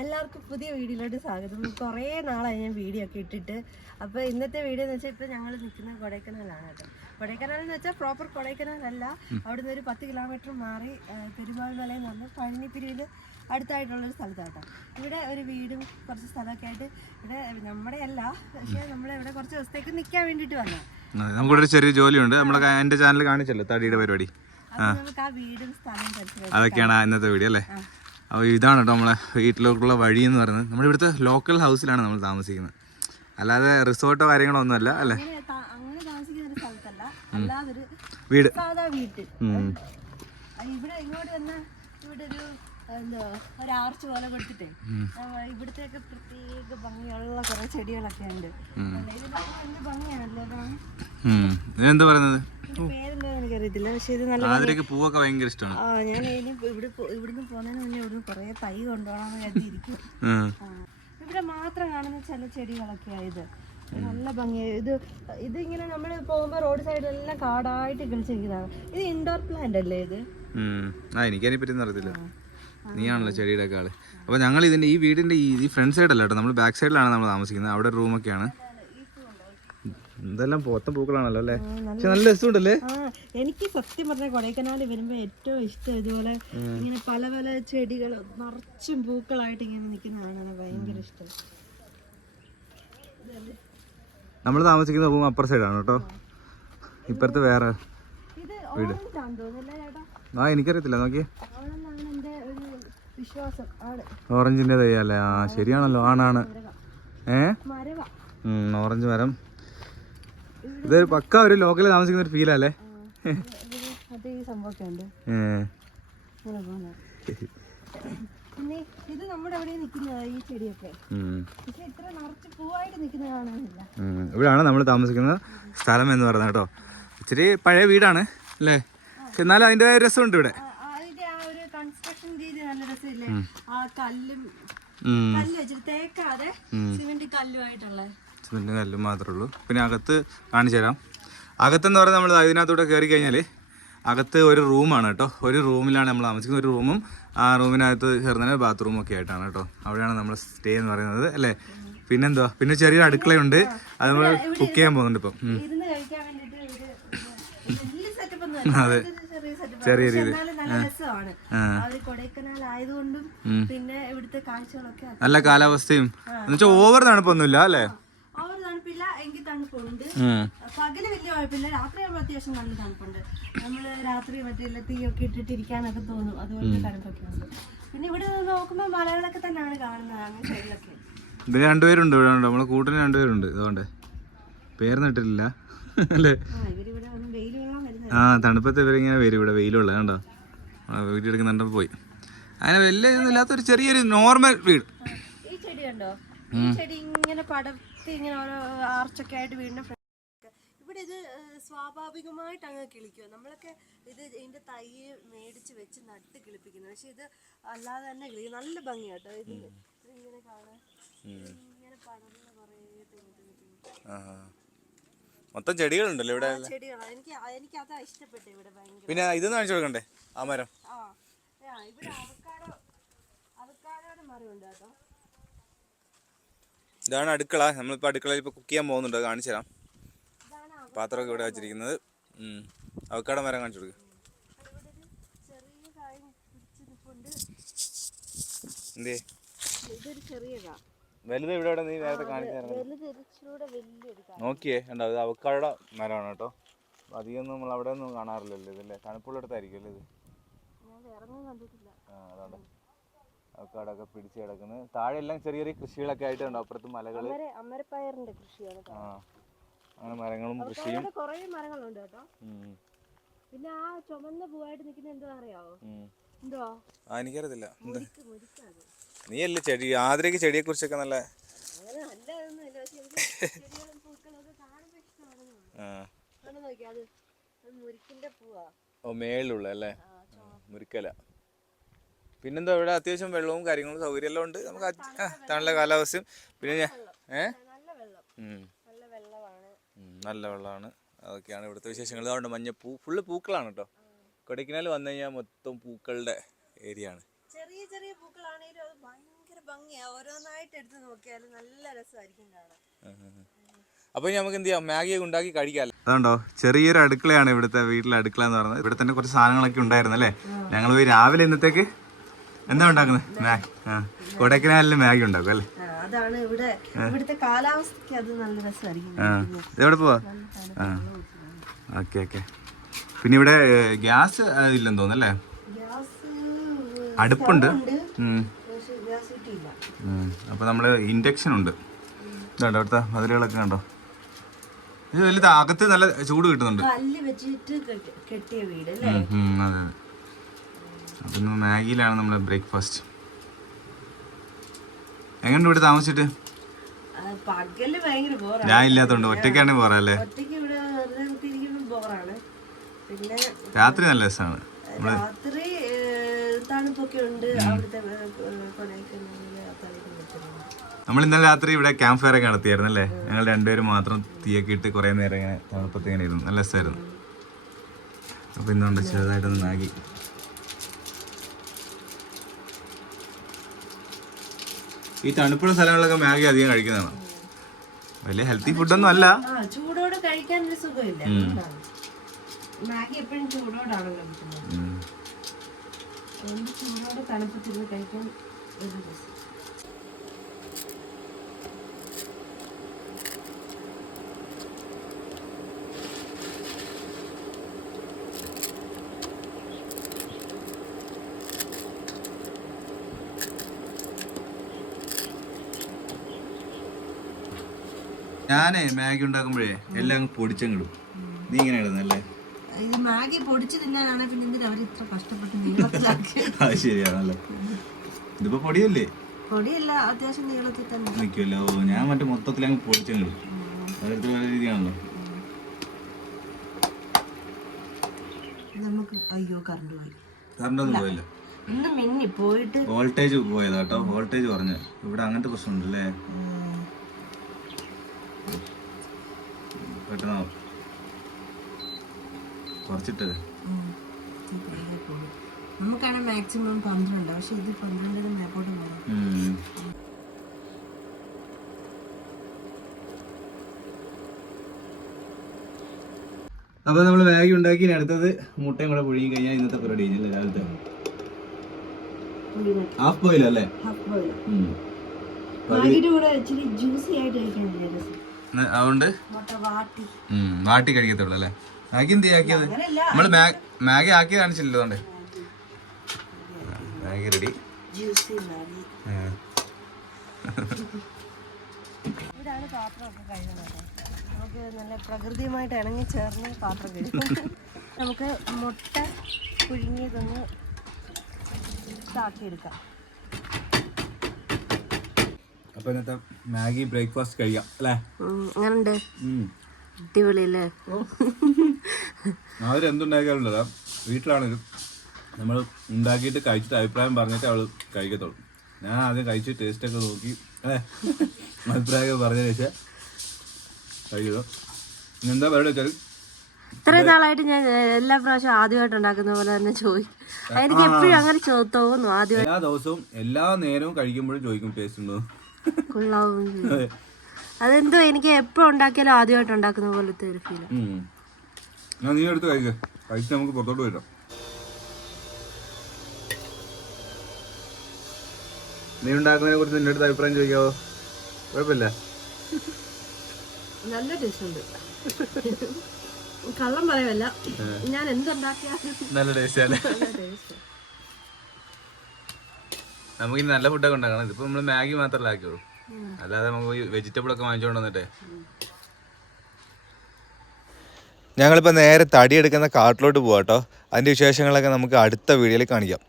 എല്ലാവർക്കും പുതിയ വീഡിയോയിലോട്ട് സ്വാഗതം. കുറേ നാളായി ഞാൻ വീഡിയോ ഒക്കെ ഇട്ടിട്ട്. അപ്പോൾ ഇന്നത്തെ വീഡിയോ എന്ന് വെച്ചാൽ ഇപ്പോൾ ഞങ്ങൾ നിൽക്കുന്ന കൊടൈക്കനാലാണ് കേട്ടോ. കൊടൈക്കനാൽ എന്ന് വെച്ചാൽ പ്രോപ്പർ കൊടൈക്കനാലല്ല, അവിടെ നിന്ന് ഒരു 10 കിലോമീറ്റർ മാറി പെരുമാൾമല എന്ന് പറഞ്ഞാൽ പഴനിപ്പിരിയിൽ അടുത്തായിട്ടുള്ളൊരു സ്ഥലത്താണ് കേട്ടോ. ഇവിടെ ഒരു വീടും കുറച്ച് സ്ഥലമൊക്കെ ആയിട്ട് ഇവിടെ നമ്മുടെ അല്ല, പക്ഷേ നമ്മളിവിടെ കുറച്ച് ദിവസത്തേക്ക് നിൽക്കാൻ വേണ്ടിയിട്ട് വന്നു. നമുക്കൊരു ചെറിയ ജോലിയുണ്ട്. നമ്മുടെ എൻ്റെ ചാനൽ കാണിച്ചല്ലോ തടിയുടെ പരിപാടി. നമുക്ക് ആ വീടും സ്ഥലവും പരിസരവും അതൊക്കെയാണ് ഇന്നത്തെ വീഡിയോ അല്ലേ. അപ്പോൾ ഇതാണ് കേട്ടോ നമ്മളെ വീട്ടിലേക്കുള്ള വഴി എന്ന് പറയുന്നത്. നമ്മുടെ ഇവിടുത്തെ ലോക്കൽ ഹൗസിലാണ് നമ്മൾ താമസിക്കുന്നത്, അല്ലാതെ റിസോർട്ടോ കാര്യങ്ങളോ ഒന്നും അല്ലേ. അങ്ങനെ താമസിക്കുന്ന ഒരു സ്ഥലത്തല്ല, അല്ലാതൊരു വീട്, സാധാ വീട്ടിൽ. ഇവിടെ ഇങ്ങോട്ട് വന്ന ഇവിടെ ഒരു ആർച്ച് പോലെ കൊടുത്തിട്ടേ ഇവിടത്തെയൊക്കെ പ്രത്യേക ഭംഗിയുള്ള കുറെ ചെടികളൊക്കെ ഉണ്ട്. ഇതിനൊക്കെ ഭംഗിയാണല്ലോ. എന്താ പറയുന്നത്, പേരെന്താ എനിക്കറിയത്തില്ല, പക്ഷെ ഇത് നല്ല പൂവൊക്കെ ഭയങ്കര ഇഷ്ടമാണ്. ഞാൻ ഇനി ഇവിടുന്ന് പോകുന്നതിന് മുന്നേ ഇവിടുന്ന് കുറെ തൈ കൊണ്ടുപോകണമെന്ന് കരുതിയിരിക്കും. ഇവിടെ മാത്രം കാണുന്ന ചില ചെടികളൊക്കെ ആയത് നല്ല ഭംഗിയായി. ഇതിങ്ങനെ നമ്മൾ പോകുമ്പോ റോഡ് സൈഡിലെല്ലാം കാടായിട്ട് കളിച്ചിരിക്കുന്നതാണ്. ഇത് ഇൻഡോർ പ്ലാന്റ് അല്ലേ ഇത്? എനിക്കതിനെ പറ്റി അറിയത്തില്ല, നീയാണല്ലോ ചെടിയുടെ ഒക്കെ ആള്. അപ്പോൾ ഞങ്ങൾ ഈ വീടിന്റെ ഈ ഫ്രണ്ട് സൈഡല്ല കേട്ടോ, നമ്മൾ ബാക്ക് സൈഡിലാണ് നമ്മൾ താമസിക്കുന്നത്. അവിടെ റൂമൊക്കെയാണ്. ഇതെല്ലാം പൊത്ത പൂക്കളാണല്ലോ അല്ലേ, പക്ഷെ നല്ല രസമുണ്ടല്ലേ. എനിക്ക് സത്യം പറഞ്ഞ കൊടൈക്കനാൽ വരുമ്പോ ഏറ്റവും ഇഷ്ടം ഇതുപോലെ ഇങ്ങനെ പല പല ചെടികൾ നിറച്ചും പൂക്കളായിട്ട് ഇങ്ങനെ നിൽക്കുന്നതാണ് ഭയങ്കര ഇഷ്ടം. നമ്മൾ താമസിക്കുന്ന റൂം അപ്പർ സൈഡാണ് കേട്ടോ, ഇപ്പുറത്ത് വേറെ വീട്. എനിക്കറിയത്തില്ല, നോക്കിയേ ഓറഞ്ചിന്റെ തയ്യല്ലേ. ശരിയാണല്ലോ, ആണാണ്. ഓറഞ്ച് മരം. ഇതൊരു പക്ക ഒരു ലോക്കലിൽ താമസിക്കുന്ന ഒരു ഫീലല്ലേ. ഇത് നമ്മുടെ അവിടെ നിൽക്കുന്നതാ ഈ ചെടിയൊക്കെ, പക്ഷെ ഇത്ര നിറച്ച് പൂവായിട്ട് നിൽക്കുന്നത് കാണുന്നില്ല. ഇവിടാണ് നമ്മൾ താമസിക്കുന്ന സ്ഥലം എന്ന് പറയുന്നത് കേട്ടോ. ഇച്ചിരി പഴയ വീടാണ് അല്ലേ, പക്ഷെ എന്നാലും അതിന്റെ രസമുണ്ട് ഇവിടെ. അതിന്റെ ആ ഒരു കൺസ്ട്രക്ഷൻ രീതി നല്ല രസമില്ലേ, ആ കല്ല് വെച്ചിട്ട് തേക്കാതെ സിമെന്റ് കല്ലുമായിട്ടുള്ള. സിമെന്റ് കല്ലും മാത്രമേ ഉള്ളൂ. പിന്നെ അകത്ത് കാണിച്ചു തരാം. അകത്തെന്ന് പറയുന്നത് നമ്മൾ ഇതിനകത്തൂടെ കയറി കഴിഞ്ഞാൽ അകത്ത് ഒരു റൂമാണ് കേട്ടോ. ഒരു റൂമിലാണ് നമ്മൾ താമസിക്കുന്നത്. ഒരു റൂമും ആ റൂമിനകത്ത് ചേർന്ന ബാത്റൂമും ഒക്കെ ആയിട്ടാണ് കേട്ടോ. അവിടെയാണ് നമ്മൾ സ്റ്റേ എന്ന് പറയുന്നത് അല്ലേ. പിന്നെന്തുവാ, പിന്നെ ചെറിയൊരു അടുക്കളയുണ്ട്, അത് നമ്മൾ കുക്ക് ചെയ്യാൻ പോകുന്നുണ്ട് ഇപ്പം. അതെ, ചെറിയ രീതി. നല്ല കാലാവസ്ഥയും എന്നുവെച്ചാൽ ഓവർ തണുപ്പൊന്നുമില്ല അല്ലേ. എങ്കിൽ തണുപ്പുണ്ട്, പകല് വലിയ കുഴപ്പമില്ല, രാത്രിയാകുമ്പോൾ അത്യാവശ്യം നല്ല തണുപ്പുണ്ട്. നമ്മള് രാത്രി മറ്റേ തീയൊക്കെ ഇട്ടിട്ടിരിക്കാനൊക്കെ തോന്നും, അതുപോലെ തണുപ്പൊക്കെ ഉണ്ട്. പിന്നെ ഇവിടെ നോക്കുമ്പോൾ മലകളൊക്കെ തന്നെയാണ് കാണുന്നത് അങ്ങനെ സൈഡിലൊക്കെ. ഇത് രണ്ടുപേരുണ്ട് ഇവിടെ, നമ്മളെ കൂട്ടിന് രണ്ടുപേരുണ്ട്. അതുകൊണ്ട് പേർന്നിട്ടില്ല അല്ലേ. തണുപ്പത്ത് ഇവരിങ്ങനെ വരും, ഇവിടെ വെയിലുള്ള കണ്ടോ, വീട്ടിൽ എടുക്കുന്നുണ്ടോ പോയി. അങ്ങനെ വലിയ ഇതൊന്നും ഇല്ലാത്തൊരു ചെറിയൊരു നോർമൽ വീട്. ഈ ചെടി കണ്ടോ, ഈ ചെടി ഇങ്ങനെ പടർത്തി ഇങ്ങനെ ഓരോ ആർച്ചൊക്കെ ആയിട്ട് വീടിന്റെ ഇവിടെ ഇത് സ്വാഭാവികമായിട്ട് അങ്ങ് കിളിക്കുക. നമ്മളൊക്കെ ഇതിന്റെ തൈ മേടിച്ച് വെച്ച് നട്ട് കിളിപ്പിക്കുന്നത്, പക്ഷെ ഇത് അല്ലാതെ തന്നെ കിളിക്കും. നല്ല ഭംഗിയാട്ടോ ഇത് ഇങ്ങനെ കാണാൻ. ഇങ്ങനെ പടർന്ന് കുറേ മൊത്തം ചെടികളുണ്ടല്ലോ ഇവിടെ. ചെടികളാണ്, എനിക്ക് അതാ ഇഷ്ടപ്പെട്ടു ഇവിടെ ഭയങ്കര. പിന്നെ ഇതൊന്നും കാണിച്ചു കൊടുക്കണ്ടേ, ആ മരം. ഇവിടെ അവക്കാടോടെ മരമുണ്ട് കേട്ടോ. ഇതാണ് അടുക്കള. നമ്മളിപ്പോൾ അടുക്കളയിൽ ഇപ്പോൾ കുക്ക് ചെയ്യാൻ പോകുന്നുണ്ട്, കാണിച്ചു തരാം. പാത്രമൊക്കെ ഇവിടെ വെച്ചിരിക്കുന്നത്. അവക്കാട മരം കാണിച്ചു കൊടുക്കുക. എന്തേ വലുത് ഇവിടെ നീ നേരത്തെ കാണിച്ചു നോക്കിയേ കണ്ടോ, ഇത് അവക്കാട മരമാണ് കേട്ടോ. അധികമൊന്നും നമ്മൾ അവിടെ ഒന്നും കാണാറില്ലല്ലോ ഇതല്ലേ, തണുപ്പുള്ളിടത്തായിരിക്കും അല്ലേ ഇത്. അതാണ് അവക്കാടൊക്കെ പിടിച്ച് കിടക്കുന്നത്. താഴെ എല്ലാം ചെറിയ ചെറിയ കൃഷികളൊക്കെ ആയിട്ട് ഉണ്ടോ, അപ്പുറത്ത് മലകള്. അങ്ങനെ മരങ്ങളും കൃഷിയും കുറേ മരങ്ങളുണ്ട് കേട്ടോ. പിന്നെ ആ ചുമന്ന പൂവായിട്ട് നിൽക്കുന്ന എന്താ അറിയാവോ, എന്തോ എനിക്കറിയത്തില്ല. നീയല്ലേ ചെടി ആദ്രക്ക് ചെടിയെ കുറിച്ചൊക്കെ നല്ല മേളിലുള്ള അല്ലേ, മുരിക്കല. പിന്നെന്താ ഇവിടെ അത്യാവശ്യം വെള്ളവും കാര്യങ്ങളും സൗകര്യം എല്ലാം ഉണ്ട്. നമുക്ക് നല്ല കാലാവസ്ഥയും പിന്നെ നല്ല വെള്ളമാണ്. അതൊക്കെയാണ് ഇവിടുത്തെ വിശേഷങ്ങൾ. അതുകൊണ്ട് മഞ്ഞപ്പൂ ഫുള്ള് പൂക്കളാണ് കേട്ടോ. കൊടൈക്കനാൽ വന്നു കഴിഞ്ഞാൽ മൊത്തം പൂക്കളുടെ ഏരിയ ആണ്. ചെറിയ ചെറിയ പൂക്കളാണെങ്കിലും അത് ഭയങ്കര ഭംഗി ഭംഗിയാ, ഓരോന്നായിട്ട് എടുത്ത് നോക്കിയാലും നല്ല രസമായിരിക്കും കാണാൻ. അപ്പൊ നമുക്ക് എന്ത് ചെയ്യാം, മാഗിയൊക്കെ ഉണ്ടാക്കി കഴിക്കാം. അതുകൊണ്ടോ ചെറിയൊരു അടുക്കളയാണ് ഇവിടുത്തെ വീട്ടിലെ അടുക്കള എന്ന് പറയുന്നത്. ഇവിടെ തന്നെ കുറച്ച് സാധനങ്ങളൊക്കെ ഉണ്ടായിരുന്നു അല്ലേ. ഞങ്ങൾ പോയി രാവിലെ ഇന്നത്തേക്ക് എന്താ ഉണ്ടാക്കുന്നത്? കൊടൈക്കനാലിൽ മാഗി ഉണ്ടാക്കും അല്ലേ. അതാണ് ഇവിടെ ഇവിടുത്തെ കാലാവസ്ഥക്ക് അത് നല്ല രസമായിരിക്കും. എവിടെ പോവാ? Okay okay. പിന്നെ ഇവിടെ ഗ്യാസ് ഇല്ലെന്ന് തോന്നുന്നല്ലേ. അടുപ്പുണ്ട്, അപ്പൊ നമ്മള് ഇൻഡക്ഷൻ ഉണ്ട്. ഇതുണ്ടോ അവിടുത്തെ മതിലുകളൊക്കെ കണ്ടോ. ഇത് വലിയ അകത്ത് നല്ല ചൂട് കിട്ടുന്നുണ്ട്. അതെ അതെ. അപ്പൊ മാഗിയിലാണ് നമ്മുടെ ബ്രേക്ക്ഫാസ്റ്റ്. എങ്ങനെയുണ്ട് ഇവിടെ താമസിച്ചിട്ട്? ഞാൻ ഇല്ലാത്തോണ്ട് ഒറ്റയ്ക്കാണ് പോറല്ലേ. രാത്രി നല്ല രസമാണ്. നമ്മൾ ഇന്നലെ രാത്രി ഇവിടെ ക്യാമ്പ് ഫയർ ഒക്കെ നടത്തിയായിരുന്നു അല്ലേ. ഞങ്ങൾ രണ്ടുപേരും മാത്രം തീയൊക്കെ ഇട്ട് കുറെ നേരം ഇങ്ങനെ തണുപ്പത്ത് ഇങ്ങനെ ഇരുന്നു, നല്ല രസമായിരുന്നു. അപ്പൊ ഇന്നുണ്ട് ചെറുതായിട്ടൊന്ന് മാഗി. ഈ തണുപ്പുള്ള സ്ഥലങ്ങളിലൊക്കെ മാഗി അധികം കഴിക്കുന്നതാണ്. വലിയ ഹെൽത്തി ഫുഡൊന്നും അല്ല. ചൂടോട് കഴിക്കാൻ ഒരു സുഖമില്ല. മാഗി എപ്പോഴും ചൂടോടാണല്ലോ കിട്ടുന്നത്. ചൂടോട് തണുപ്പത്തിരുന്ന് കഴിക്കാൻ ഒരു രസം. ഞാനേ മാഗി ഉണ്ടാക്കുമ്പോഴേ എല്ലാം പൊടിച്ചങ്ങിടും. നീ ഇങ്ങനെ ഇടുന്നല്ലേ? ഇത് മാഗി പൊടിച്ച് തിന്നാനാണ്. പിന്നെ എന്തിനാ അവർ ഇത്ര കഷ്ടപ്പെട്ട് നീളത്തിലാക്കി? അത് ശരിയാണല്ലോ. ഇതിപ്പോ പൊടിയല്ലേ? പൊടിയല്ല, അത്യാവശ്യം നീളത്തിൽ തന്നെ നിൽക്കുമല്ലോ. ഞാൻ മറ്റേ മൊത്തത്തിൽ അങ്ങ് പൊടിച്ചങ്ങിടും. അതൊരു വേറെ രീതിയാണല്ലോ. നമുക്ക് അയ്യോ കറണ്ട് പോയി. കറണ്ടൊന്നും പോയില്ല. ഇന്ന് മിന്നി പോയിട്ട് വോൾട്ടേജ് പോയതാ കേട്ടോ. വോൾട്ടേജ് പറഞ്ഞു. ഇവിടെ അങ്ങനത്തെ പ്രശ്നമുണ്ടല്ലേ. പെട്ടെന്ന് കുറച്ചിട്ട് നമുക്കാണ് മാക്സിമം 12, പക്ഷെ ഇത് 12 മേപ്പോട്ട് പോകണം. അപ്പൊ നമ്മള് മാഗി ഉണ്ടാക്കി. അടുത്തത് മുട്ടയും കൂടെ പുഴുങ്ങി കഴിഞ്ഞാൽ ഇന്നത്തെ പരിപാടി കഴിഞ്ഞല്ലേ. രാവിലത്തെ ഹാഫ് ബോയിൽ അല്ലേ. അതുകൊണ്ട് വാട്ടി കഴിക്കത്തുള്ളൂ അല്ലേ. മാഗി എന്ത് ആക്കിയത്? നമ്മള് മാഗി ആക്കി കാണിച്ചില്ലല്ലോ. അതുകൊണ്ട് മാഗി റെഡി. ഇതാണ് പാത്രമൊക്കെ കഴുകുന്നത്. നമുക്ക് നല്ല പ്രകൃതിയുമായിട്ട് ഇണങ്ങി ചേർന്ന് പാത്രം കഴുകും. നമുക്ക് മുട്ട പുഴുങ്ങിയതൊന്ന് ഇതാക്കിയെടുക്കാം. അപ്പൊ ഇന്നത്തെ മാഗി ബ്രേക്ക്ഫാസ്റ്റ് കഴിക്കാം അല്ലേ. എങ്ങനുണ്ട്? അടിപൊളി അല്ലേ. അവരെന്തുണ്ടാക്കിയാലുണ്ടല്ലോ വീട്ടിലാണെങ്കിലും നമ്മൾ ഉണ്ടാക്കിയിട്ട് കഴിച്ചിട്ട് അഭിപ്രായം പറഞ്ഞിട്ട് അവള് കഴിക്കത്തുള്ളൂ. ഞാൻ ആദ്യം കഴിച്ച് ടേസ്റ്റൊക്കെ നോക്കി അല്ലേ അഭിപ്രായമൊക്കെ പറഞ്ഞതിന് ശേഷം കഴിക്കതോ. ഇനി എന്താ പരിപാടി വെച്ചാൽ ഇത്രയും നാളായിട്ട് ഞാൻ എല്ലാ പ്രാവശ്യം ആദ്യമായിട്ട് ഉണ്ടാക്കുന്ന പോലെ തന്നെ ചോദിക്കും. എനിക്ക് എപ്പോഴും അങ്ങനെ തോന്നുന്നു. ആദ്യം എല്ലാ ദിവസവും എല്ലാ നേരവും കഴിക്കുമ്പോഴും ചോദിക്കും ടേസ്റ്റ് ഉണ്ടോ. കൊള്ളാവും. അതെന്തോ എനിക്ക് എപ്പോ ഉണ്ടാക്കിയാലും ആദ്യമായിട്ട് ഉണ്ടാക്കുന്ന പോലത്തെ ഒരു ഫീൽ. നീ എടുത്ത് കഴിച്ച് നമുക്ക് പുറത്തോട്ട് വരാം. നീ ഉണ്ടാക്കുന്നതിനെ കുറിച്ച് നിന്റെ അടുത്ത് അഭിപ്രായം ചോദിക്കാവോ? കുഴപ്പമില്ല. നല്ല ടേസ്റ്റ് ഉണ്ട്. കള്ളം പറയല്ല, ഞാൻ എന്തുണ്ടാക്കിയാലും നല്ല ടേസ്റ്റ് അല്ലേ. നമുക്കിനി നല്ല ഫുഡൊക്കെ ഉണ്ടാക്കണം. ഇതിപ്പോ നമ്മള് മാഗി മാത്രമല്ല ആക്കിയോളൂ. അല്ലാതെ നമുക്ക് വെജിറ്റബിൾ ഒക്കെ വാങ്ങിച്ചോണ്ട് വന്നിട്ടേ. ഞങ്ങളിപ്പോൾ നേരെ തടി എടുക്കുന്ന കാട്ടിലോട്ട് പോവാട്ടോ. അതിൻ്റെ വിശേഷങ്ങളൊക്കെ നമുക്ക് അടുത്ത വീഡിയോയിൽ കാണിക്കാം.